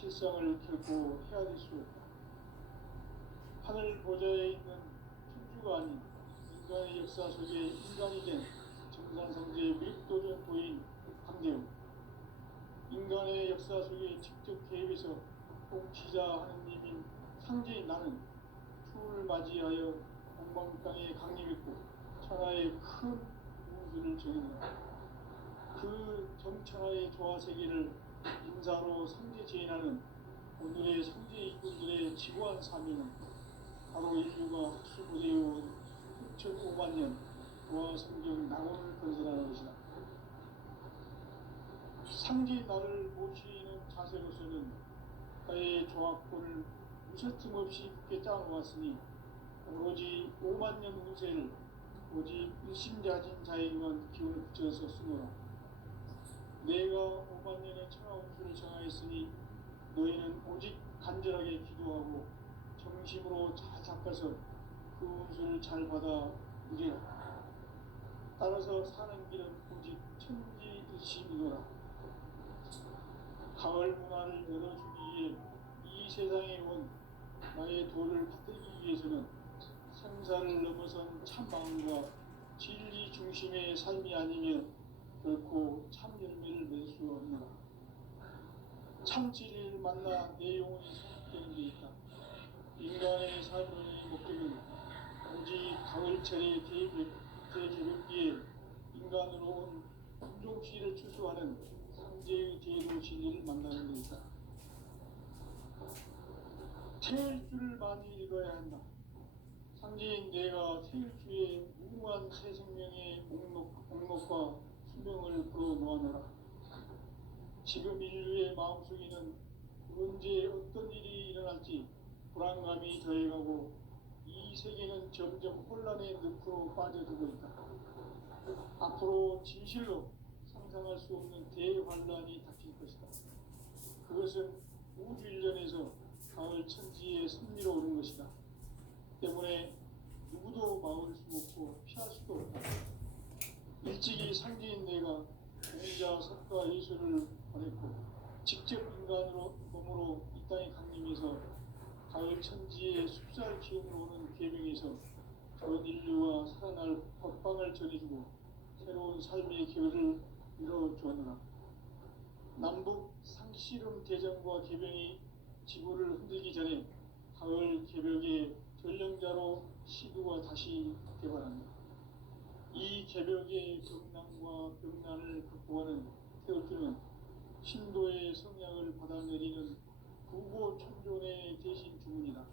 실상을 결코 헤아릴 수 없다. 하늘 보좌에 있는 천주가 아닌 인간의 역사 속에 인간이 된 정상상제의 미륵도전 도인 강대우, 인간의 역사 속에 직접 개입해서 통치자 하느님인 상제인 나는 추후를 맞이하여 동방 땅에 강림했고 천하의 큰 우주를 정했노라. 그 정천하의 조화세계를 인사로 상제 제인하는 오늘의 상제 일꾼들의 지구한 사명은 바로 인류가 흑수고대의 6,500만 년 조화 성경 낙원을 건설하는 것이다. 상제인 나를 모시는 자세로서는 나의 조합권을 무설틈 없이 굳게 짜놓았으니 오로지 5만 년 운세를 오직 일심자진 자에게만 기운을 붙여서 쓰노라. 내가 5만 년의 천하 운수를 정하였으니 너희는 오직 간절하게 기도하고 정심으로 잘 닦아서 그 운수를 잘 받아 누리라. 따라서 사는 길은 오직 천지일심이노라. 가을 문화를 열어주기 위해 이 세상에 온 나의 도를 받들기 위해서는 생사를 넘어선 참마음과 진리 중심의 삶이 아니면 결코 참 열매를 맺을 수 없노라. 참 진리를 만나 내 영혼이 성숙되는 데 있다. 인간의 삶의 목적은 오직 가을철의 대개벽기에 인간으로 온 인종시를 추수하는 상제의 제도 진리를 만나는 데 있다. 태일주를 많이 읽어야 한다. 상제인 내가 태일주의 무궁한 새 생명의 목록과 수명을 풀어놓아노라. 지금 인류의 마음속에는 언제 어떤 일이 일어날지 불안감이 더해가고 이 세계는 점점 혼란의 늪으로 빠져들고 있다. 앞으로 진실로 상상할 수 없는 대환란이 닥칠 것이다. 그것은 우주 일련에서 가을 천지의 섭리로 오는 것이다. 때문에 누구도 막을 수 없고 피할 수도 없다. 일찍이 상제인 내가 공자, 석가, 예수를 보냈고 직접 인간으로 몸으로 이 땅에 강림해서 가을 천지의 숲살 기운으로 오는 계명에서 전 인류와 살아날 법방을 전해주고 새로운 삶의 결을 이뤄주었노라. 남북 상씨름 대전과 개병이 지구를 흔들기 전에 가을 개벽의 전령자로 시두가 다시 개발한다. 이 개벽의 경난과 병난을 극복하는 태울주는 신도의 성약을 받아내리는 구보천존의 대신 주문이다.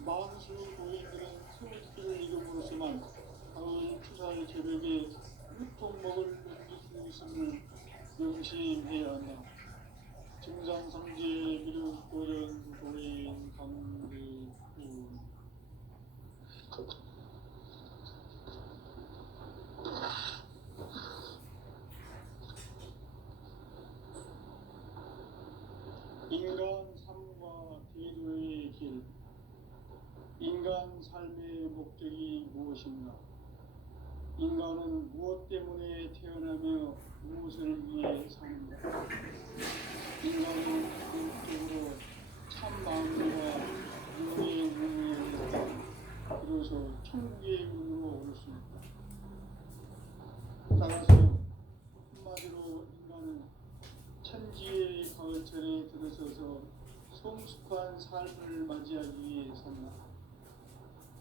만수 도인들은 태울주를 이름으로서만 가을 추살 개벽의 유통목을 넘길 수 있음을 명심해야 한다. 증상상제 미륵도전 도인 강대우. 인간 삶과 대도의 길. 인간 삶의 목적이 무엇인가? 인간은 무엇 때문에 태어나며 무엇을 위해 사는가? 인간은 궁극적으로 참 마음과 영의 문을 열고 비로소 천국의 문으로 올 수 있다. 따라서 한마디로 인간은 천지의 가을철에 들어서서 성숙한 삶을 맞이하기 위해 산다.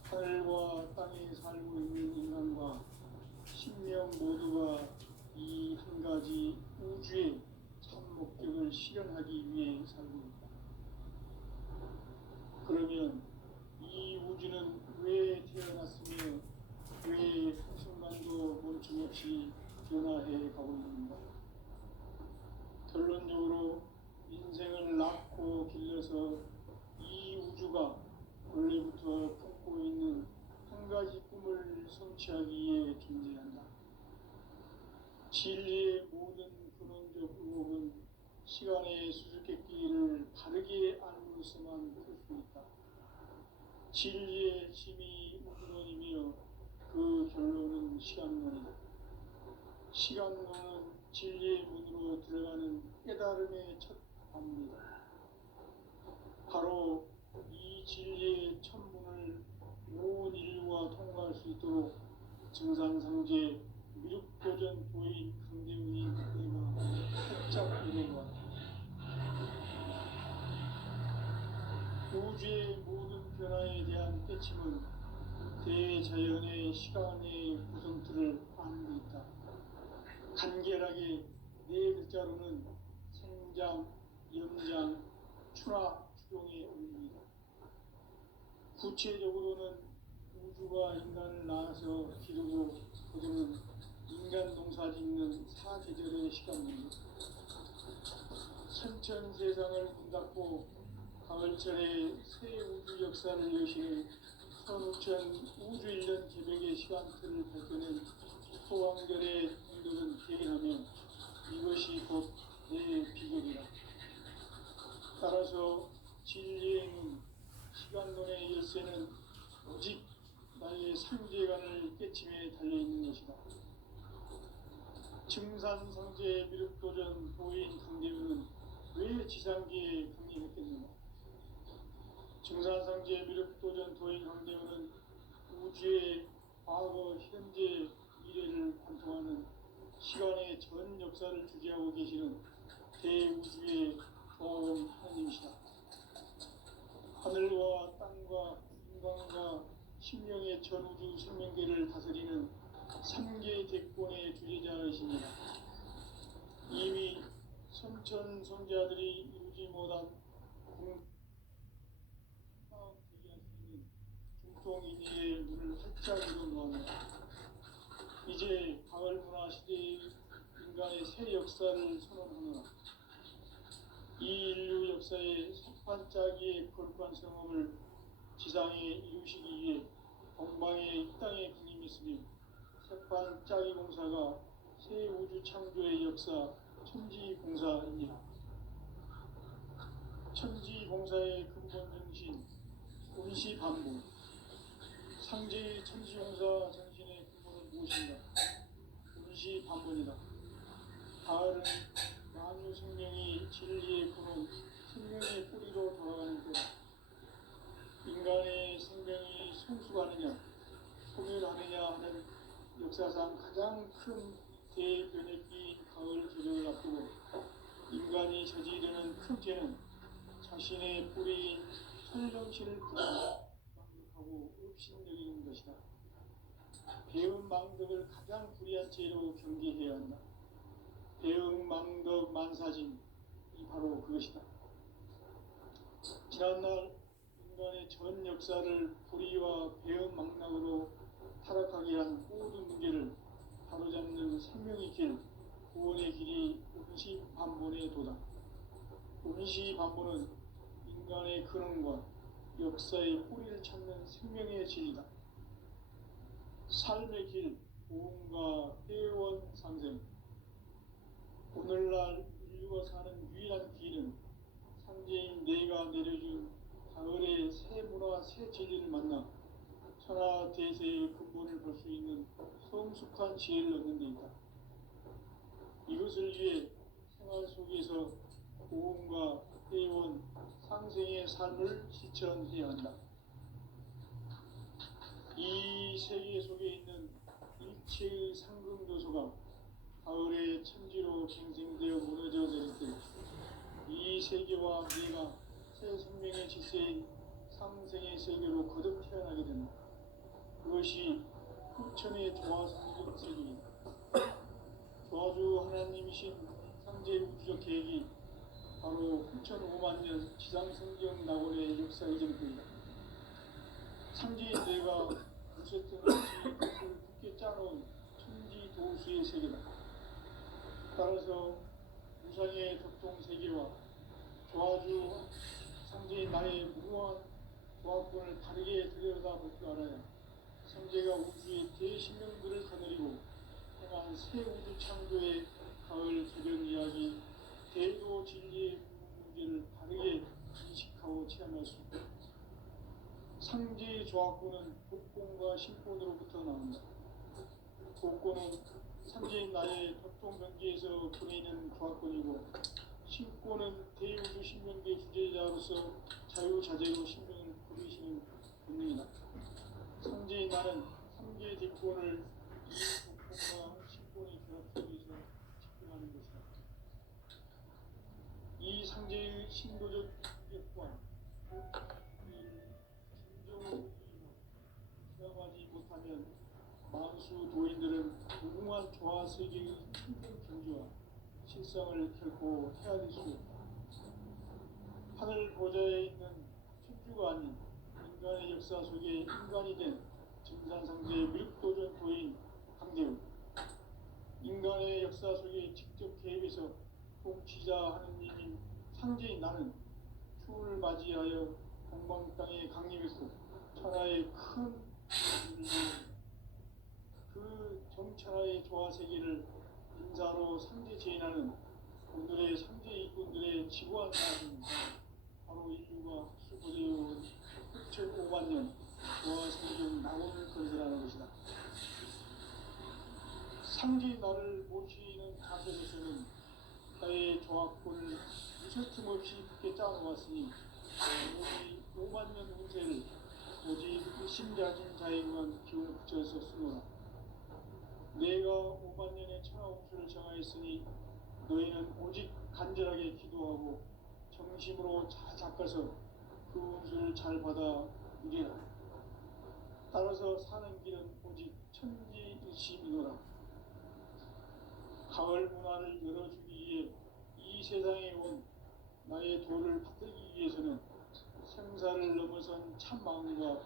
하늘과 땅에 살고 있는 인간과 신명 모두가 이 한 가지 우주의 참 목적을 실현하기 위해 살고 있다. 그러면 이 우주는 왜 태어났으며 왜 한순간도 멈춤없이 변화해 가고 있는가? 결론적으로 인생을 낳고 길러서 이 우주가 원래부터 품고 있는 한 가지 꿈을 성취하기 위해 존재한다. 진리의 모든 근원적 의혹은 시간의 수수께끼를 바르게 알므로서만 풀 수 있다. 진리의 힘이 우주론이며 그 결론은 시간론이다. 시간론은 진리의 문으로 들어가는 깨달음의 첫 관문이다. 진리의 천문을 온 인류가 통과할 수 있도록 증산상제 미륵도전 도인 강대훈이 내가 살짝 이런 것 같아요. 우주의 모든 변화에 대한 깨침은 대자연의 시간의 구성틀을 아는 데 있다. 간결하게 네 글자로는 생장, 염장, 추나 추동의 의미이다. 구체적으로는 우주가 인간을 낳아서 기르고 거두는 인간 농사 짓는 사계절의 시간입니다. 천천 세상을 문 닫고 가을철에 새 우주 역사를 여시는 선우천 우주 1년 개벽의 시간틀을 밝혀낸 소왕결의 공덕은 대견하며 이것이 곧 내 비결이라. 따라서 진리의 문, 시간론의 열쇠는 오직 나의 상제관을 깨침에 달려있는 것이다. 증산상제 미륵도전 도인 강대훈은 왜 지상기에 강림했겠는가? 증산상제 미륵도전 도인 강대훈은 우주의 과거, 현재, 미래를 관통하는 시간의 전 역사를 주재하고 계시는 대우주의 조엄 하나님이시다. 하늘과 땅과 인간과 심령의 전우주 생명계를 다스리는 3개 대권의 주재자이십니다. 이미 선천선자들이 이루지 못한 대기할 수 있는 중통인의의 문을 활짝 열어놓았다. 이제 가을 문화 시대의 인간의 새 역사를 선언하노라. 이 인류 역사의 석판짜기의 거룩한 성업을 지상에 이루시기 위해 동방의 이 땅에 군림했으며 석판짜기 공사가 새 우주 창조의 역사 천지공사입니다. 천지공사의 근본 정신 운시반복. 상제의 천지공사 정신의 근본은 무엇인가? 운시반복이다. 가을은 만유 생명이 진리의 근원, 생명의 뿌리로 돌아가는 때다. 인간의 생명이 성숙하느냐, 소멸하느냐 하는 역사상 가장 큰 대변혁기 가을 계절을 앞두고 인간이 저지르는 큰 죄는 자신의 뿌리인 천정신을 망각하고 업신여기는 것이다. 배운 망덕을 가장 불의한 죄로 경계해야 한다. 배응 망덕 만사진이 바로 그것이다. 지난날 인간의 전 역사를 불의와 배응 망락으로 타락하게 한 모든 문제를 바로잡는 생명의 길, 구원의 길이 운시반본의 도다. 운시반본은 인간의 근원과 역사의 뿌리를 찾는 생명의 진리다. 삶의 길, 고음과 회원 상생. 오늘날 인류가 사는 유일한 길은 상제인 내가 내려준 가을의 새 문화, 새 진리를 만나 천하 대세의 근본을 볼 수 있는 성숙한 지혜를 얻는 데 있다. 이것을 위해 생활 속에서 고음과 회원, 상생의 삶을 실천해야 한다. 이 세계 속에 있는 일체의 상승조소가 가을의 천지로 갱생되어 무너져 내릴 때 이 세계와 내가 새 생명의 질서인 상생의 세계로 거듭 태어나게 된다. 그것이 후천의 조화성적 세계이다. 조화주 하나님이신 상제 우주적 계획이 바로 후천 5만 년 지상성경 낙원의 역사 이전입니다. 상제인 내가 무쇠등 없이 굳게 짜놓은 천지 도수의 세계다. 따라서 무상의 덕통 세계와 조화주 상제인 나의 무모한 조합권을 다르게 들여다볼 줄 알아야 상제가 우주의 대신명들을 거느리고 행한 새 우주 창조의 가을 개변 이야기, 대도 진리의 문제를 다르게 인식하고 체험할 수 있다. 상제의 조합권은 복권과 신권으로부터 나온다. 복권은 상제인 나의 덕통 경계에서 보내는 조합권이고, 신권은 대우주 신명계 주제자로서 자유자재로 신명을 계시는 본능이다. 상제인 나는 3개 대권을 이 국권과 신권이 결합하기 위해서 집행하는 것이다. 이 상제의 신도적 인격과 진정을 수행하지 못하면 만수 도인들은 무궁한 조화 세계의 천경 경지와 실상을 결코 헤아릴 수 없다. 하늘 보좌에 있는 천주가 아닌 인간의 역사 속에 인간이 된 증산상제의 밀도전 도인 강대우, 인간의 역사 속에 직접 개입해서 통치자 하느님인 상제인 나는 추운을 맞이하여 동방 땅에 강림했고 천하의 큰 그 정천하의 조화 세계를 인사로 상제 제인하는 오늘의 상제 이꾼들의 지구한 나라는 바로 인류가 학수고대해온 6,500만 년 조화 세계적 낙원을 건설하는 것이다. 상제 나를 모시는 자세로서는 나의 조합권을 무슨 틈없이 굳게 짜놓았으니 오직 5만 년 운세를 오직 심자진 자에게만 기운을 붙여서 쓰노라. 내가 5만 년의 천하 운수를 정하였으니 너희는 오직 간절하게 기도하고 정심으로 잘 닦아서 그 운수를 잘 받아 누리라. 따라서 사는 길은 오직 천지일심이노라. 가을 문화를 열어주기 위해 이 세상에 온 나의 도를 받들기 위해서는 생사를 넘어선 참 마음과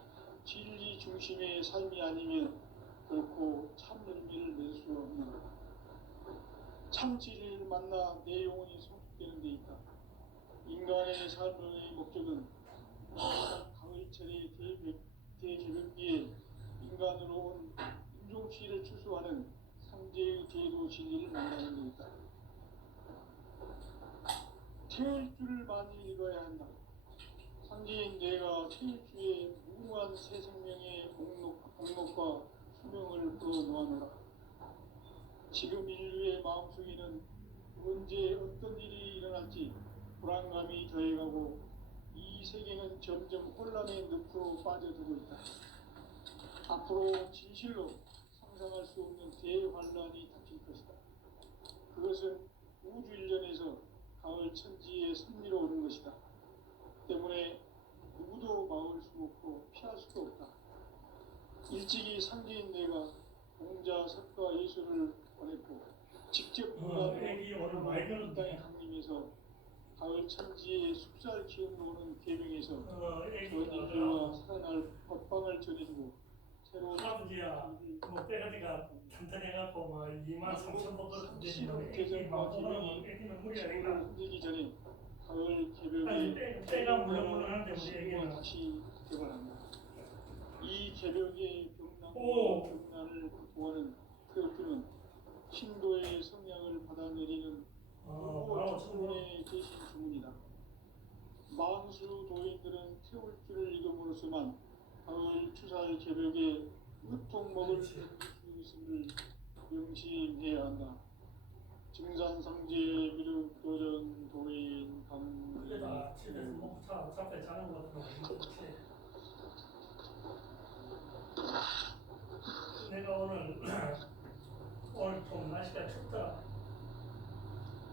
진리 중심의 삶이 아니면 결코 참 열매를 낼 수 없노라. 참 진리를 만나 내 영혼이 성숙되는 데 있다. 인간의 삶의 목적은 가을철의 대개벽기에 인간으로 온 인종치를 추수하는 상제의 제도 진리를 만나는 데 있다. 태일주를 많이 읽어야 한다. 상제인 내가 태일주의 무궁한 새 생명의 공목과 수명을 끌어놓아노라. 지금 인류의 마음속에는 언제 어떤 일이 일어날지 불안감이 더해가고 이 세계는 점점 혼란의 늪으로 빠져들고 있다. 앞으로 진실로 상상할 수 없는 대환란이 닥칠 것이다. 그것은 우주 일련에서 가을 천지의 섭리로 오는 것이다. 때문에 누구도 막을 수 없고 피할 수도 없다. 일찍이 상제인 내가 공자, 석가, 예술을 보냈고 직접 인간으로 땅에 강림해서 가을 천지의 숲살 기운으로 오는 계명에서 전인류와 살아날 법방을 전해주고 새로운 아버지야, 뭐 빼가지가 튼튼해갖고 뭐 23,000번 되시면 개정과 기명이 애기는 지구를 무리하니까 흔들기 전에 가을 아니 개벽에 때가 물렁물렁한데 우리 지구가 애기는 다시 개발한다. 이 개벽의 오! 병난을 극복하는 태극기는 신도의 성향을 받아내리는 바로 천문의 대신 주문이다. 만수 도인들은 태울 줄을 이름으로서만 가을 추살 개벽에 으통 먹을 수 있음을 명심해야 한다. 증산상제 미륵 도전 도인 그래도 강림 아침에서 먹고 잡에 자는 것 같은 거 좋지. 내가 오늘 좀 날씨가 춥더라.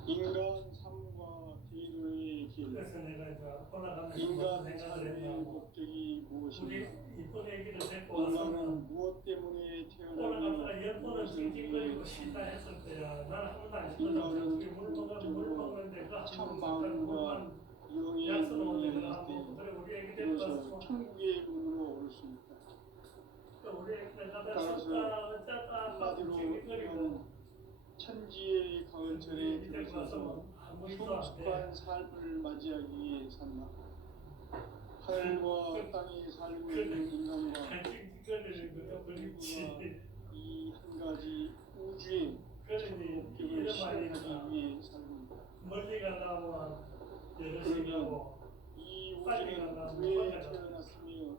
인간 삶과 제도의 길. 그래서 내가 이제 올라가면서 인간 생각을 삶의 했냐고. 목적이 우리 무엇인가? 이쁜 애기를 데리고 와서는 인간은 무엇 때문에 올라갔다가 태어나고 10번은 징징거리고 쉬다 했을 거야. 나는 한 번도 안 쉬거든. 우리 물 먹는데 그 참 잠깐 마음과 물만 영의 약속을 문이 내가 열릴 하고 때 그래 우리 애기 데리고 그래서 와서 천국의 문으로 오를 수 있다. 우리 애기를 가다 따라서 춥다 어쩌다 한마디로 징징거리고 인간은 천지의 가을철에 데리고 들어서서 와서 아무 일도 안 성숙한 돼. 삶을 맞이하기 위해 산다. 하늘과 땅에 살고 있는 인간과 징징거리는 것도 그렇지. 이 한 가지 우주의 그러니 목적을 이런 실현하기 말이니까 위해 살고 있다. 멀리 가다 뭐 여러 그러면 시간고 이 빨리 우주는 가다 왜 못 가다가 태어났으며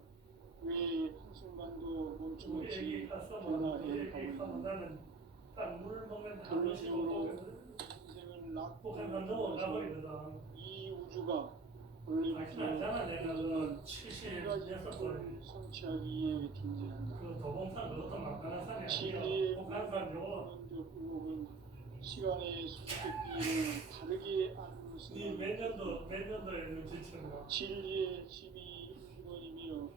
왜 한순간도 우리 멈춤없이 애기 갔으면 변화해 우리 가고 애기 가면 있다. 나는 딱 물 먹는 한 번씩 결론적으로 먹고 인생을 낳고 꼭한 넣어 가버리거든. 이 우주가 당신 알잖아. 내가 그 76번 을 성취하기 위해 존재한다. 그 도봉산 그것도 막강한 산이 진리의 아니에요. 북한산 요거 근원적 의혹은 시간의 수수께끼를 다르게 아는 네 것은 몇 년도에 눈치챘나? 진리의 힘이 근원이며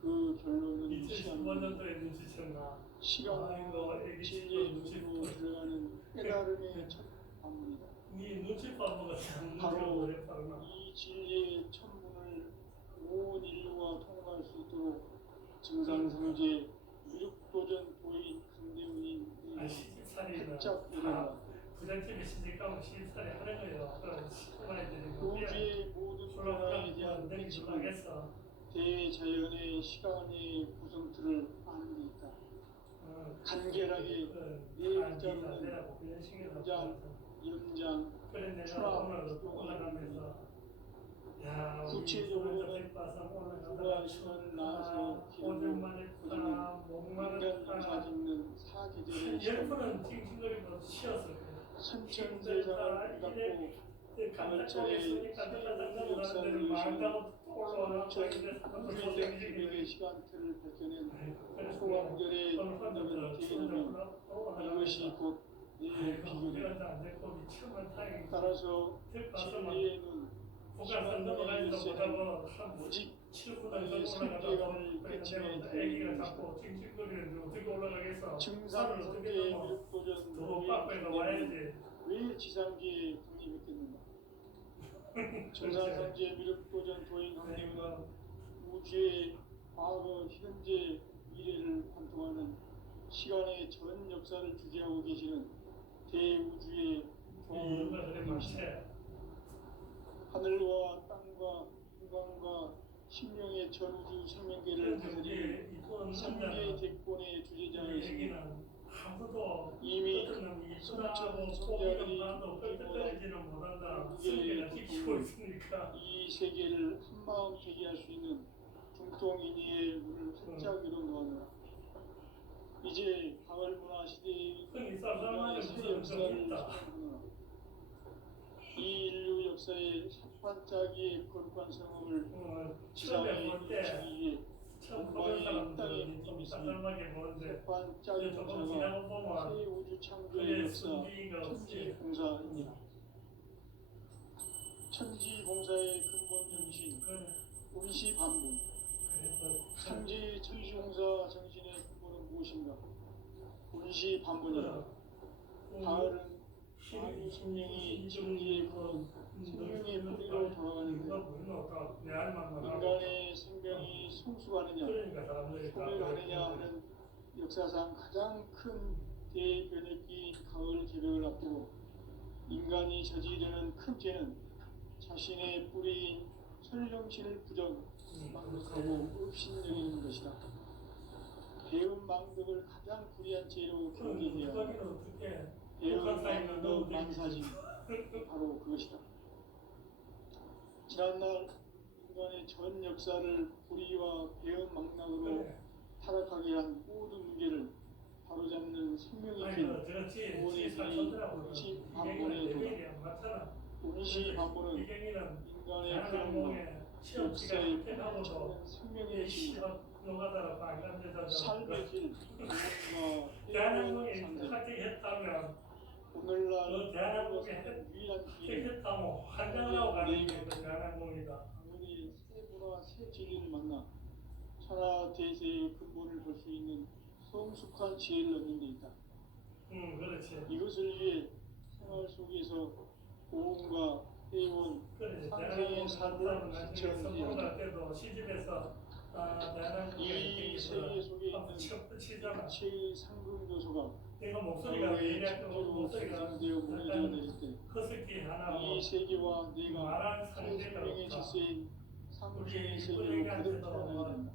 그 결론은 시간. 2015년도에 눈치챘나? 아이고, 시간은 애기 진리의 시절 눈치 눈으로 들어가는 깨달음의 첫 방문이다. 네 눈치 빠먹어 참 바로 눈치가 빠르나? 이 진리의 천문을 온 인류가 통과할 수 있도록 증산성제 유력도전 도인 강대훈인 아 시집살이나 살짝 다 일어나 부잣집에 시집가면 시집살이 하는 거예요. 그럼 시집살이들이 뭐 우주의 모든 변화에 대한 내기 핵심은 좋아하겠어. 대자연의 시간의 구성틀을 아는 데 있다. 간결하게 네 글자로는 내라고 그런 식으로 연장, 연장, 그래 내가 추락, 오늘 올라가면서 야 우리 구체적으로는 봐서 누가 올라가다가 시간을 낳아서 오줌마를 기르고 타 목마를 인간 타 농사 짓는 사계절의 열 번은 찡찡거리고 쉬었을 거예요. 선천세상을 갖고 가을철에 간단하게 역사를 사람들은 마음다고 위해서 올라와서 천주의 기백의 시간틀을 밝혀낸 소강절의 인덕은 대인이며 이것이 곧 내 비결이다. 따라서 진리의 눈, 시간의 일세는 오직 나의 상계감을 깨치며 되는 것이다. 증상성계의 미륵도전 도의 왜 지상계에 독립했겠는가? 증상성계의 미륵도전 도인 강림은 우주의 과거, 현재, 미래를 관통하는 시간의 전 역사를 주재하고 계시는 대우주의 조이십니다. 하늘과 땅과 인간과 십명의 전우주 생명계를 다스리는 3개의 대권의 주제자이십니다. 이미 성천 성자들이 이 세계를 한마음 되게 할 수 있는 중통인의의 문을 활짝 열어놓았노라. 이제 가을 문화 시대의 인간의 새 역사를 시작하노라. 이 인류 역사의 첫 반짝이의 거룩한 성음을 지상에 이루기 위해 동방의 땅에 묻힘이 있으니 첫 반짝이 공사가 새 우주 창조의 역사 천지공사입니다. 천지공사의 근본 정신 운시반분. 상지 천지공사 정신의 근본은 무엇인가? 운시반분이다. 가을은 만유 생명이 진리의 근원, 생명의 뿌리로 돌아가는데 인간의 생명이 성숙하느냐, 소멸하느냐 하는 역사상 가장 큰 대변혁기인 가을 개벽을 앞두고 인간이 저지르는 큰 죄는 자신의 뿌리인 설령신을 부정망덕하고 업신여기는 것이다. 배운 망덕을 가장 불의한 죄로 경계해야 한다. 배운 망덕 만사지 바로 그것이다. 지난날 인간의 전 역사를 불의와 배운 망락으로 타락하게 한 모든 문제를 바로잡는 생명의 길 구원의 길이 운시반본의 도다. 운시반본은 인간의 그런 역사의 뿌리를 찾는 생명의 길이다. 삶의 길, 구원과 해로운 상생. 오늘날 유일한 길은 아무리 세부나 새 진리를 만나 천하 대세의 근본을 볼 수 있는 성숙한 지혜를 얻는 데 있다. 그렇지. 이것을 위해 생활 속에서 고음과 회원, 상생의 삶을 실천해야 한다. 이 세계 속에 있는 일체의 상금 요소가 너의 창조로 생산되어 무너져 내릴 때 이 세계와 내가 새 생명의 질서인 상생의 세계로 가득 태어나게 된다.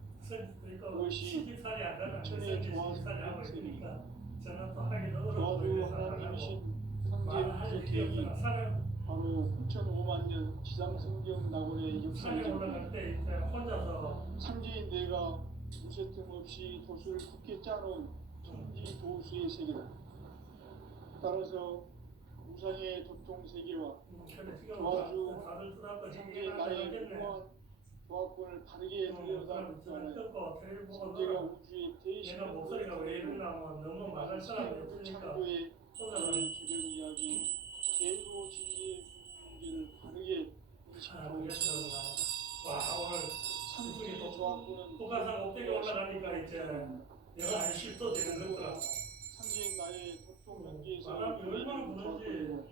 그것이 천의 조화성의 셈이다. 조화도 하나님이신 상제 부족계획이 바로 9,500만 년 지상성경 낙원의 역사입니다. 상제인 내가 무쇠 틈 없이 돛을 굳게 짜놓은 천지 도수의 세계다. 따라서 우상의 도통 세계와 그래 지금 도와주 다들 들어가고 성제 나의 무모한 조합권을 바르게 들여다볼 줄 알아요. 성제가 우주의 내가 목소리가 왜 이러냐면 너무 말할 사람이 없으니까 창조의 오늘은 개별 이야기 제도 진리의 문제를 바르게 인식하고 그랬구나. 와 오늘 상주의 조합권은 북한산 꼭대기 올라가니까 이제 내가 한 10도 되는 거더라. 상제 나의 도통 연기에서 바람이 얼마나 부는지.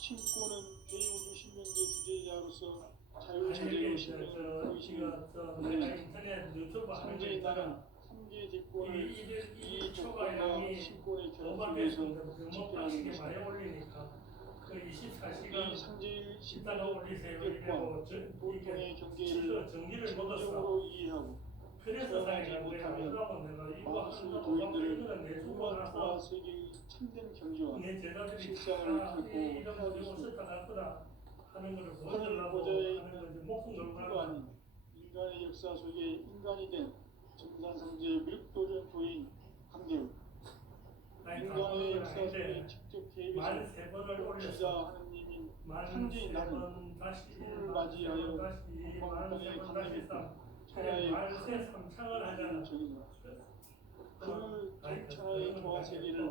신고는 대우주 신명제 주제자로서 아니 자유자재로 이게 신명을 지금 내가 인터넷 유튜브 하는 거 상제의 나는 있잖아. 상제의 대권을 이 이 초과 조건과 양이 신권의 결합 오버돼서 속에서 뭐 빡시게 많이 올리니까 그 이 24시간 상제의 있다가 올리세요 이래고 보통의 이게 경계를 정리를 먹었어. 진정으로 이해하고 그래서 사니까 그러면 내가 이거 한다고 이거는 내 주고 문화와 나서 세계의 참된 경제와 내 제자들이 실상을 다 듣고 이런 거 헤아릴 수 썼다 갔더라 하는 거를 하늘 보여주려고 보좌에 하는 거지 목숨 걸고 있는 하는 거 아닌 인간의 역사 속에 인간이 된 정산상제의 밀도전도인 강대우 인간의 역사 속에 직접 개입해서 만 3번을 올렸어. 기자 하느님인 만 상제인 나는 3번 다시 풀을 만 맞이하여 3번 다시 만 3번 다시 3 천하의 만세 삼창을 하잖아. 정이노라 그 천하의 조화 세계를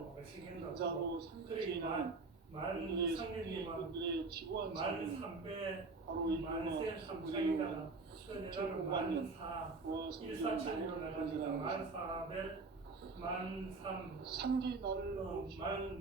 인자로 상제시하는 만 그들의 상례님은 그들의 지구한 만 세계는 3배 바로 이 만세 삼창이잖아. 그러니까 만 4, 147로 나가니까 만 400, 만 3, 상기 나를 만세,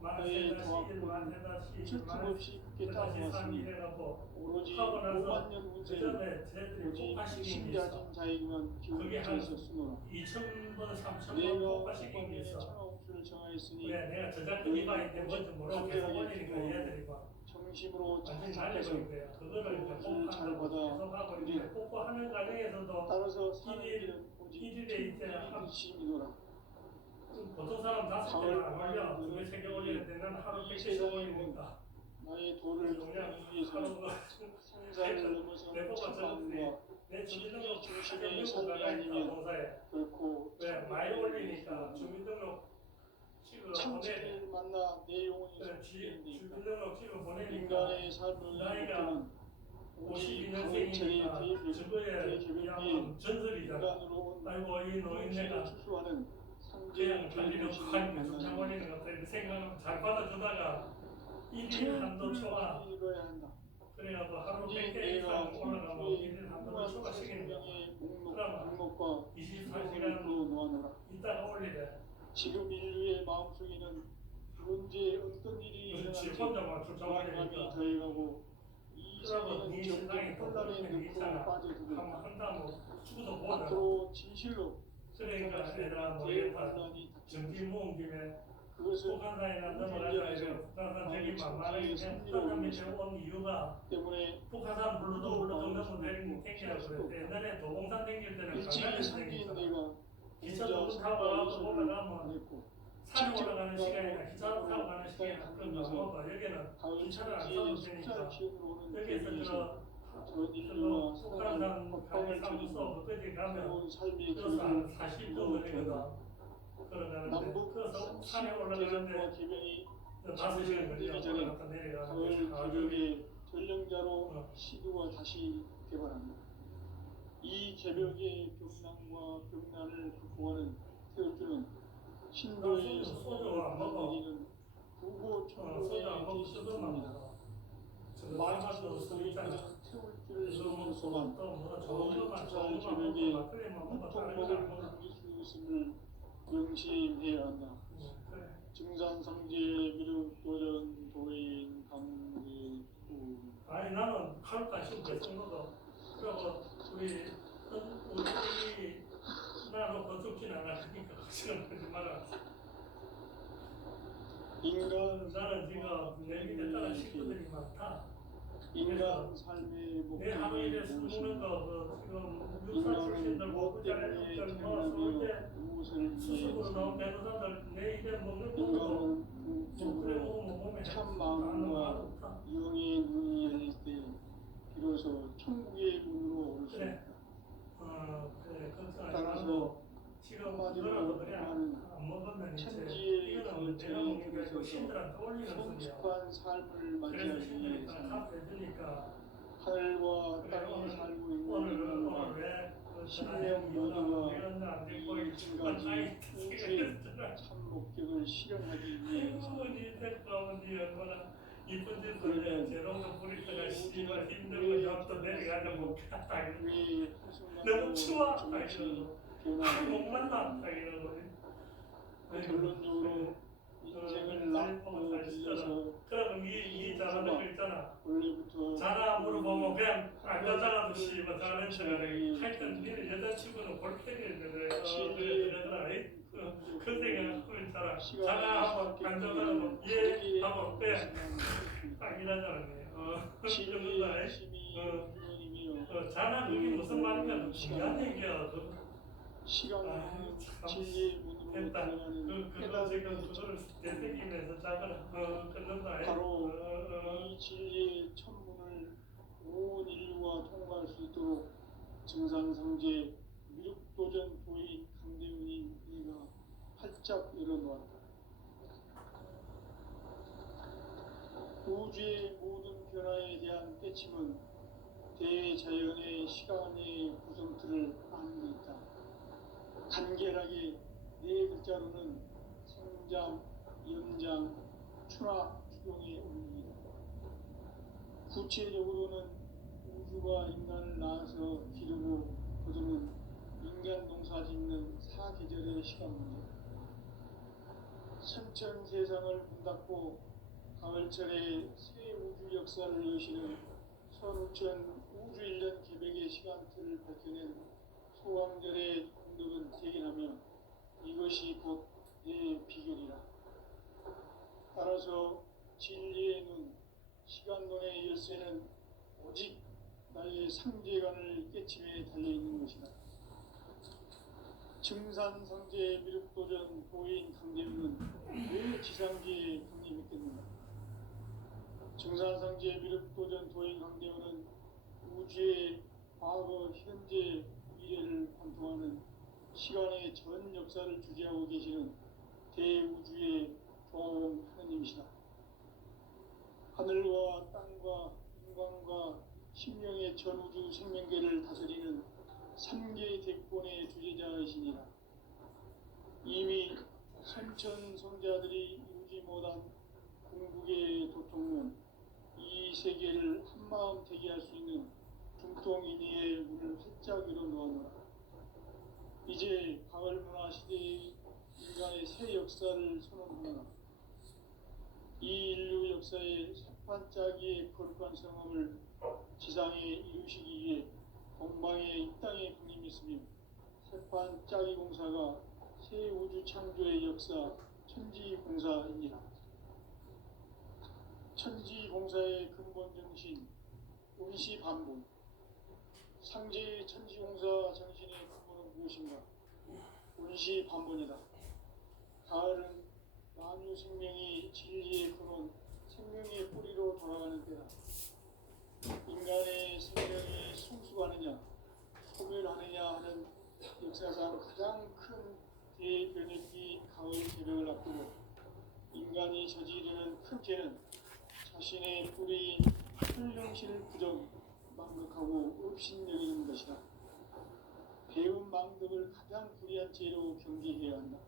만세 다시 1, 만세 다시 1, 틀림없이 만세 다시 3 깨달았으니 이래갖고 오로지 하고 나서 5만 년 그 운세를 전에 쟤들이 오직 폭파시킨 게 있어. 신자진 자에게만 그게 한 기울여서 쓰노라 2,000번, 3,000번 내가 폭파시킨 게 5만년의 있어. 천하홍수를 정하였으니 왜 내가 저작권 이바인데 뭔지 모르고 계속 올리니까 얘들이 막 정심으로 완전히 착착해서 날려버린 거야. 그거를 이제 그것을 잘 폭파하고 받아 계속하고 이제 폭파하는 과정에서도 따라서 사는 일일- 길은 오직 일일에 이제 한- 신이노라 보통 사람 5개를 안 올려. 2개, 3개 올리는데 난 하루 100개씩 올리니까. 나의 도를 그냥 돕기 위해서 하루가 상자를 넘어서 내 거가 참마음과 내 주민등록 중심의 가져고 삶이 가니까 아니면 봉사에 결코 왜 많이 올리니까 주민등록 찍어 보내. 참치를 만나 내 영혼이 그래, 성취되니까 주민등록 찍어 보내니까 인간의 삶을 나이가 이끌어는 오직 52년생이니까 가을철의 저거에 대개벽이 그냥 전설이잖아. 인간으로 온 아이고 이 노인네가 추수하는 그냥 상제의 달리는 교육을 하니까 좀 만나는 올리는 것 같아. 이렇게 생각하면 잘 받아주다가 일일 한도 초과 읽어야 한다. 그래가지고 하루 상제의 100개 이상 내가 올라가면 풍수의 일일 한도 무한 초과시키는 거야. 생명의 그러면 목록과 24시간 놓아놓으라. 있다가 올리래. 지금 인류의 마음속에는 언제 어떤 일이 무슨 일어날지 지 혼자만 불안감이 출정하니까 더해가고 이 그러면 네 세계는 신랑이 점점 혼란의 또 늪으로 있잖아. 빠져들고 한번 한다고 죽어도 보자. 앞으로 진실로 그러니까 애들아 모르겠다. 대환란이 정기 모은 김에 그것을 북한산이나 넘어가자 이래. 북한산 저기 만만하게 그냥 북한산 밑에 온 이유가 때문에 북한산 불러도 너무 내리고 땡기라 그랬대. 옛날에 도봉산 땡길 때는 일찍이 강남에서 생긴 땡기잖아. 내가 기차 타고 가서 올라가면 했고 산에 올라가는 시간이나 기차 타고 가는 시간이 그런 거 먹어. 여기는 가을 기차를 안 천지의 타도 숫자를 되니까 키우러 오는 여기에서 대비에서 저 전 인류와 북한산 살아가는 법방을 강의사무소 차리고 그까지 가면 새로운 삶의 그래서 한 길을 40도 걸리거든. 걸어가는데 남북 그래서 산에 대전과 올라가는데 개변이 5시간 걸려. 되기 전에 올라갔다 내려가는데 가을 아주 개벽의 전령자로 어. 시도가 다시 개발합니다. 이 개벽의 벽난과 벽난을 극복하는 태어주는 신도의 소주 안 먹어. 내리는 구호 소주 안 천국의 먹고 수도만 계시입니다. 먹어. 마지막으로 술 소리는 있잖아. 태울줄을 술 쏘는 먹고 소만 또뭐 좋은 것만 주사의 좋은 것만 개벽에 먹고 막걸리만 먹고 보통 다른 먹을 거안 먹어. 먹을 수 있음을 명심해야 한다. 그래. 증산상제 미륵도전 도인 강제구 아니 나는 칼까지 계속 먹어. 그리고 우리 나는 건축진 안 하니까 걱정하지 마라. 인간 나는 지금 내 밑에 따라 식구들이 많다. 인간 삶의 내 하루 일에 술 먹는 거 지금 육사 출신들 인간은 먹고 무엇 잘해 때문에 먹들 모았을 때 태어나며 무엇을 수습으로 나온 위해 변호사들 내 입에 먹는 거고 인간은 그래 궁극적으로 먹으면 몸에 참 나는 마음과 맛없다. 영의 눈이 열릴 때 비로소 천국의 문으로 올 수 그래. 있다. 그래 걱정하지 따라서 말고 지금 그거라도 그래 안 먹으면 이제 천지의 이거는 내가 먹는 게 아니고 있어서 신들 신들한테 올리는 소리야. 성숙한 삶을 그래서 맞이하기 신들이 다 위해서 답해주니까 하늘과 그래, 땅에 살고 있는 오늘 인간과 왜그 신명 모두가 이런 안 되고 이 지금까지 우주의 참 목적을 실현하기 위해서 니 됐고 니 얼마나 이쁜 짓을 해. 그러면 재롱도 부릴 때가 씨발 왜 힘들고 저또 내려가는 못 갔다. 왜 너무 추워. 조금씩 못 변화하고 만났다 이러고. 결론적으로 인생을 낳고 빌려서 그러면 이 잘하는 거 있잖아. 원래부터 자나 물어보면 그냥 앉아자라도 씨발 잘하는 척 하네. 하여튼 니는 여자친구는 볼펜이었는데 그래 그러더라. 그 생각하고 있잖아. 자나 하고 앉아자라도 예 하고 그냥 딱이라잖아. 그런다. 자나 그게 무슨 말이냐. 중요한 얘기야. 시간은 진리의 문으로 됐다. 들어가는 그거 지금 그거를 되새기면서 잡아라. 끝난다. 바로 이 진리의 천문을 온 인류가 통과할 수 있도록 증산성제 미륵도전 도인 강대훈이 내가 활짝 열어놓았다. 우주의 모든 변화에 대한 깨침은 대자연의 시간의 구성틀을 아는 데 있다. 간결하게 네 글자로는 생장, 연장, 추나, 추동의 원리이다. 구체적으로는 우주가 인간을 낳아서 기르고 거두는 인간 농사 짓는 사계절의 시간 문제. 선천 세상을 문 닫고 가을철에 새 우주 역사를 여시는 선우천 우주 1년 계백의 시간틀을 밝혀낸 소왕절의 공덕은 대견하며 이것이 곧 내 비결이라. 따라서 진리의 눈, 시간론의 열쇠는 오직 나의 상제관을 깨침에 달려있는 것이다. 증산성제 미륵도전 도인 강대훈은 왜 지상계에 강림했겠는가? 증산성제 미륵도전 도인 강대훈은 우주의 과거, 현재, 미래를 관통하는 시간의 전 역사를 주재하고 계시는 대우주의 조화원 하느님이시다. 하늘과 땅과 인간과 심령의 전우주 생명계를 다스리는 3개 대권의 주제자이시니라. 이미 선천성자들이 이루지 못한 궁극의 도통문, 이 세계를 한마음 되게 할 수 있는 중통인의의 문을 활짝 열어놓아노라. 이제 가을 문화 시대의 인간의 새 역사를 선언하노라. 이 인류 역사의 새판짜기의 거룩한 성함을 지상에 이루시기 위해 동방의 이 땅에 군림했으며 새판짜기 공사가 새 우주 창조의 역사 천지공사이니라. 천지공사의 근본 정신 운시반복. 상제의 천지공사 정신의 근본은 무엇인가? 운시반복이다. 가을은 만유 생명이 진리의 근원, 생명의 뿌리로 돌아가는 때다. 인간의 생명이 성숙하느냐, 소멸하느냐 하는 역사상 가장 큰 대변혁기 가을 개벽을 앞두고 인간이 저지르는 큰 죄는 자신의 뿌리인 혈령실 부정, 망극하고 업신여기는 것이다. 배움 망덕을 가장 불의한 죄로 경계해야 한다.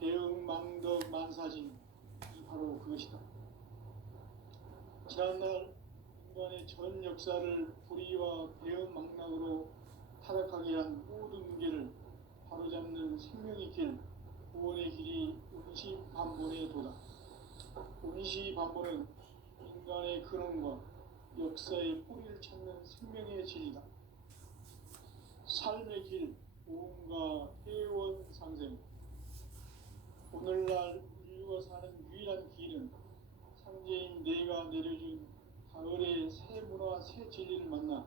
배움 망덕 만사진이 바로 그것이다. 지난날 인간의 전 역사를 불의와 배움 망락으로 타락하게 한 모든 문제를 바로잡는 생명의 길, 구원의 길이 운시반본의 도다. 운시반본은 인간의 근원과 역사의 뿌리를 찾는 생명의 진리다. 삶의 길, 보험과 회원 상생. 오늘날 인류가 사는 유일한 길은 상제인 내가 내려준 가을의 새 문화, 새 진리를 만나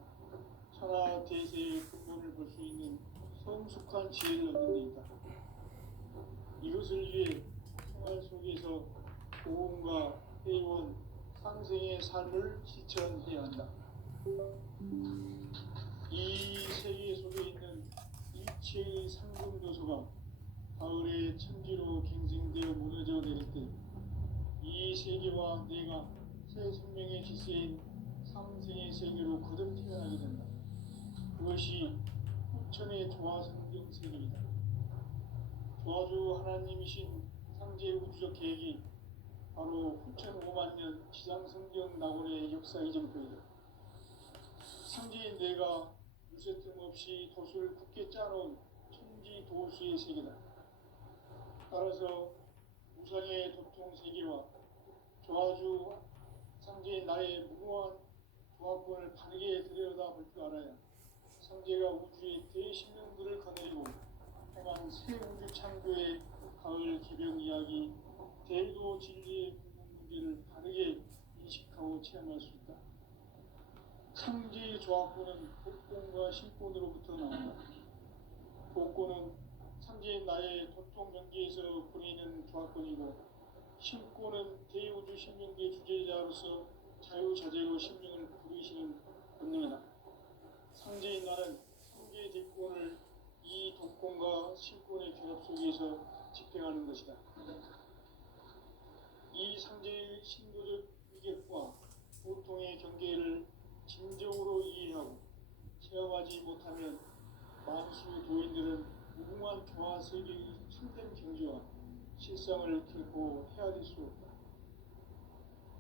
천하 대세의 근본을 볼 수 있는 성숙한 지혜를 얻는 데 있다. 이것을 위해 생활 속에서 보험과 회원, 상생의 삶을 실천해야 한다. 이 세계 속에 있는 일체의 상금 요소가 가을의 천지로 갱생되어 무너져 내릴 때 이 세계와 내가 새 생명의 질서인 상생의 세계로 거듭 태어나게 된다. 그것이 후천의 조화성경 세계이다. 조화주 하나님이신 상제 우주적 계획이 바로 후천 5만 년 지상성경 낙원의 역사 이전표이다. 상제인 내가 무쇠 틈 없이 도수를 굳게 짜놓은 천지 도수의 세계다. 따라서 무상의 도통 세계와 조화주 상제인 나의 무궁한 조합권을 바르게 들여다볼 줄 알아야 상제가 우주의 대신령들을 거느리고 행한 새 우주 창조의 가을 개벽 이야기, 대도 진리의 궁극 문제를 바르게 인식하고 체험할 수 있다. 상제의 조합권은 복권과 신권으로부터 나온다. 복권은 상제인 나의 도통 경계에서 보내는 조합권이고, 신권은 대우주 신명계 주제자로서 자유자재로 심령을 부르시는 본능이다. 상제인 나는 상제의 대권을 이 독권과 신권의 결합 속에서 집행하는 것이다. 이 상제의 신도적 위격과 보통의 경계를 진정으로 이해하고 체험하지 못하면 만수 도인들은 무궁한 조화 세계의 참된 경지와 실상을 결코 헤아릴 수 없다.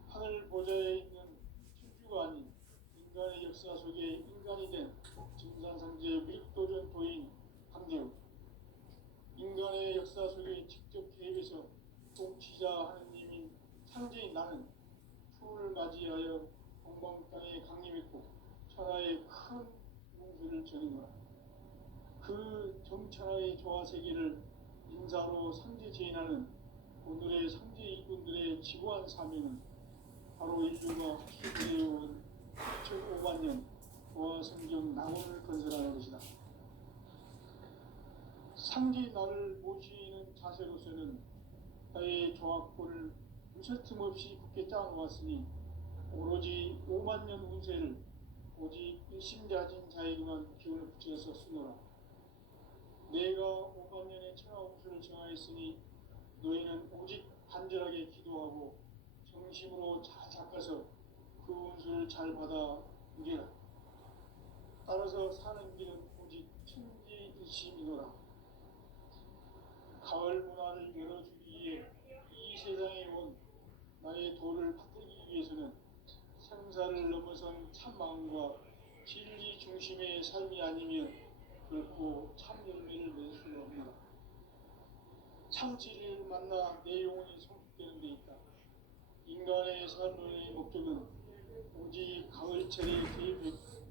하늘 보좌에 있는 천주가 아닌 인간의 역사 속에 인간이 된 증산상제 미륵도전 도인 강대우, 인간의 역사 속에 직접 개입해서 통치자 하느님인 상제인 나는 추운을 맞이하여 동방 땅에 강림했고 천하의 큰 운수를 전한 거라. 그 정천하의 조화세계를 인사로 상제 제인하는 오늘의 상제 이군들의 지구한 사명은 바로 인류가 수고해온 2005만 년 조화성경 낙원을 건설하는 것이다. 상제의 나를 모시는 자세로서는 나의 조합권을 무쇠 틈 없이 굳게 짜놓았으니 오로지 5만 년 운세를 오직 일심자진 자에게만 기운을 붙여서 쓰노라. 내가 5만 년의 천하 운수를 정하였으니 너희는 오직 간절하게 기도하고 정심으로 잘 닦아서 그 운수를 잘 받아 누리라. 따라서 사는 길은 오직 천지일심이노라. 가을 문화를 열어주기 위해 이 세상에 온 나의 도를 받들기 위해서는 생사를 넘어선 참 마음과 진리 중심의 삶이 아니면 결코 참 열매를 낼 수 없노라. 참 진리를 만나 내 영혼이 성숙되는 데 있다. 인간의 삶의 목적은 오직 가을철의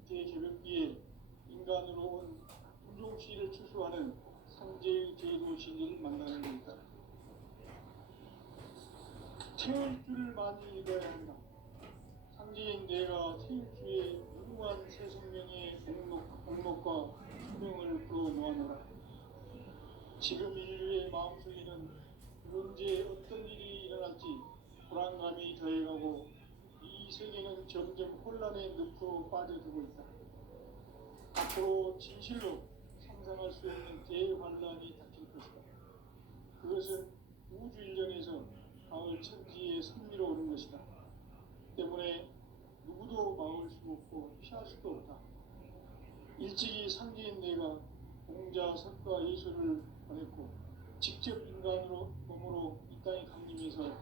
대개벽기에 인간으로 온 인종시를 추수하는 상제의 제도 진리를 만나는 데 있다. 태울 줄을 많이 읽어야 한다. 상제인 내가 태울 주의 무궁한 새 생명의 목록과 수명을 불어놓아노라. 지금 인류의 마음속에는 언제 어떤 일이 일어날지 불안감이 더해가고 이 세계는 점점 혼란의 늪으로 빠져들고 있다. 앞으로 진실로 상상할 수 없는 대환란이 닥칠 것이다. 그것은 우주 일련에서 가을 천지의 승리로 오는 것이다. 때문에 누구도 막을 수 없고 피할 수도 없다. 일찍이 상제인 내가 공자, 석가, 예수를 보냈고 직접 인간으로 몸으로 이 땅에 강림해서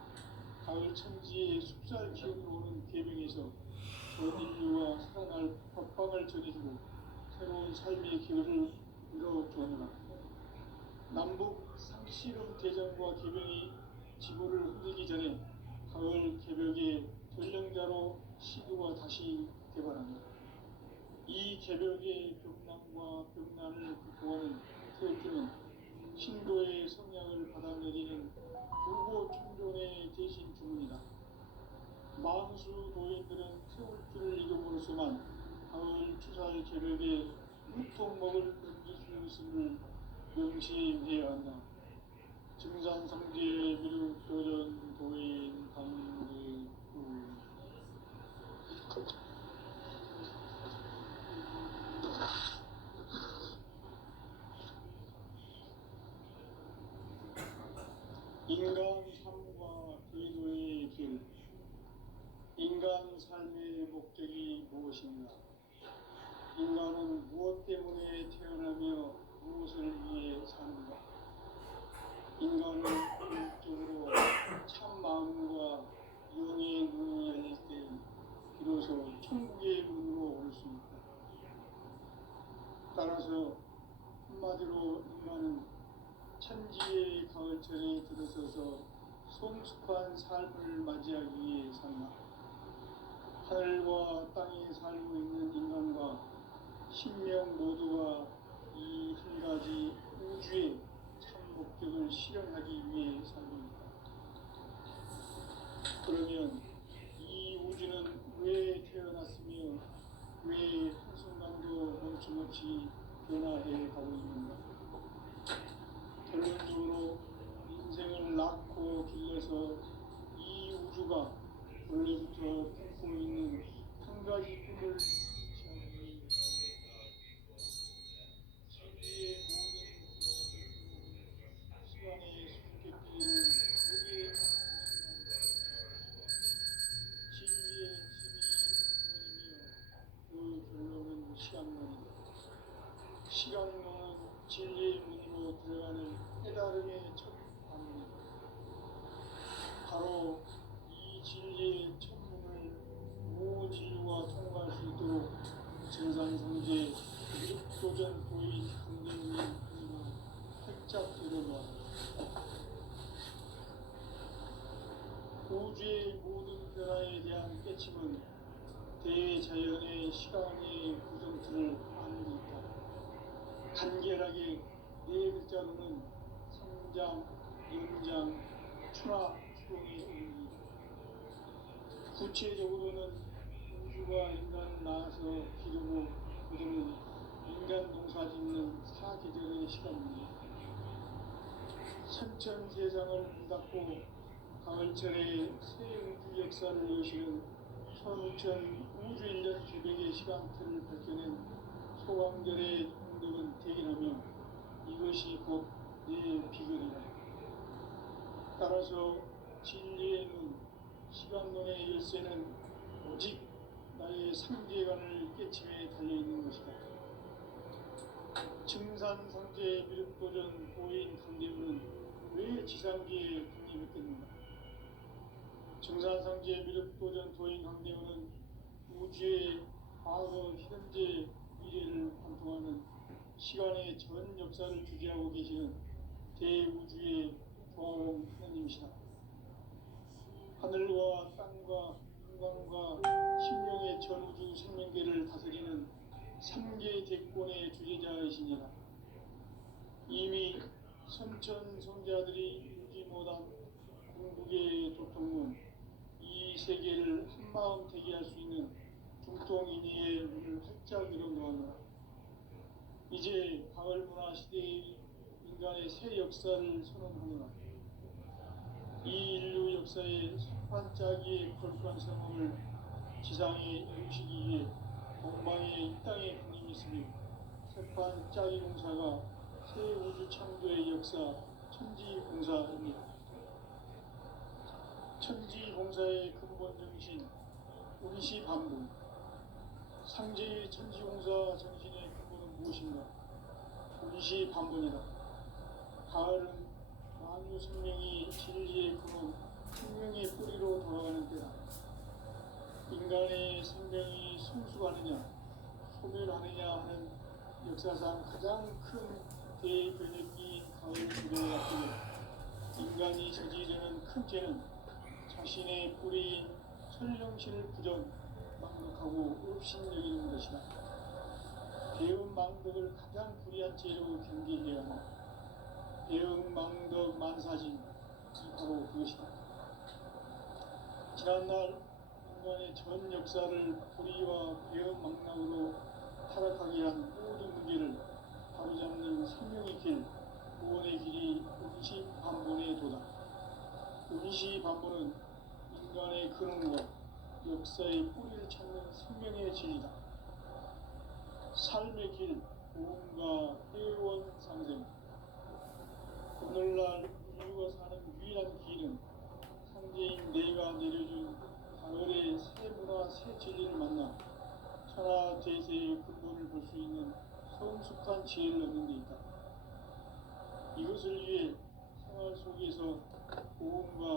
가을 천지의 숲살 기운으로 오는 계명에서 전 인류와 살아날 법방을 전해주고 새로운 삶의 기회를 이뤄주었노라. 남북 상씨름 대전과 개병이 지구를 흔들기 전에 가을 개벽의 전령자로 시도가 다시 개발한다. 이 개벽의 벽난과 벽난을 극복하는 태극기는 신도의 성향을 받아내리는 불고 충존의 대신 주문이다. 만수 도인들은 세울 줄을 읽음으로써만 가을 추살 개벽에 유통먹을 넘길 수 있음을 명심해야 한다. 증산상제 미륵도전 도인 강대우. 인간 삶과 제도의 것입니다. 인간은 무엇 때문에 태어나며 무엇을 위해 사는가? 인간은 본격적으로 참 마음과 영의 눈이 열릴 때 비로소 천국의 문으로 올 수 있다. 따라서 한마디로 인간은 천지의 가을철에 들어서서 성숙한 삶을 맞이하기 위해 산다. 하늘과 땅에 살고 있는 인간과 신명 모두가 이 한 가지 우주의 참 목적을 실현하기 위해 살고 있다. 그러면 이 우주는 왜 태어났으며 왜 한순간도 멈춤없이 변화해 가고 있는가? 결론적으로 인생을 낳고 길러서 이 우주가 원래부터 품고 있는 한 가지 꿈을 실현하기 세계의 모든 시간의 수수께끼를 세계에 진리의 힘이 근원이며 그 결론은 시간론이다. 시간론은 진리의 문으로 들어가는 깨달음의 첫 방문이다. 바로 이 진리의 첫 문을 모든 인류가 통과할 수 있도록 증산성제 도전 고인 강대문이 활짝 열어놓았다. 우주의 모든 변화에 대한 깨침은 대자연의 시간의 구성틀을 안고 있다. 간결하게 네 글자로는 성장, 연장, 추나, 추동의 의미이다. 구체적으로는 우주가 인간을 낳아서 기르고 거두는 인간 농사 짓는 사계절의 시간입니다. 선천 세상을 문닫고 가을철에 새 우주 역사를 여시는 선천 우주 1년 주백의 시간틀을 밝혀낸 소강절의 공덕은 대견하며 이것이 곧 내 비결이다. 따라서 진리의 눈, 시간론의 열쇠는 오직 나의 상계관을 깨침에 달려있는 것이다. 증산상제 미륵도전 고인 강대문은 왜 지상계에 독립했겠는가? 증산상제 미륵도전 도인 강대문은 우주의 과거, 현재, 미래를 관통하는 시간의 전 역사를 주재하고 계시는 대우주의 조화로운 하나님이시다. 하늘과 땅과 인간과 신명의 전우주 생명계를 다스리는 3계 대권의 주재자이시니라. 이미 선천 성자들이 유지 못한 궁극의 도통문, 이 세계를 한마음 되게 할 수 있는 중통인의의 문을 활짝 열어놓았노라. 이제 가을 문화 시대의 인간의 새 역사를 선언하노라. 이 인류 역사의 반짝이의 거룩한 성험을 지상에 이루시기 위해 동방의 이 땅에 분임이 있으며 세판 짜기 공사가 새 우주 창조의 역사 천지공사입니다. 천지공사의 근본 정신 운시반분. 상제의 천지공사 정신의 근본은 무엇인가? 운시반분이다. 가을은 만유 생명이 진리의 근원, 생명의 뿌리로 돌아가는 때다. 인간의 생명이 성숙하느냐, 소멸하느냐 하는 역사상 가장 큰 대변혁기인 가을 주례에 앞두고 인간이 저지르는 큰 죄는 자신의 뿌리인 설령실을 부정, 망덕하고 업신여기는 것이다. 배은 망덕을 가장 불의한 죄로 경계해야 한다. 배은 망덕 만사진, 이 바로 그것이다. 지난날 인간의 전 역사를 불의와 배은 망락으로 타락하게 한 모든 문제를 바로잡는 생명의 길, 구원의 길이 운시반본에 도다. 운시반본은 인간의 근원과 역사의 뿌리를 찾는 생명의 진리다. 삶의 길, 구원과 회원 상생. 오늘날 인류가 사는 유일한 길은 상제인 내가 내려준 가을의 새 문화, 새 진리를 만나 천하 대세의 근본을 볼 수 있는 성숙한 지혜를 얻는 데 있다.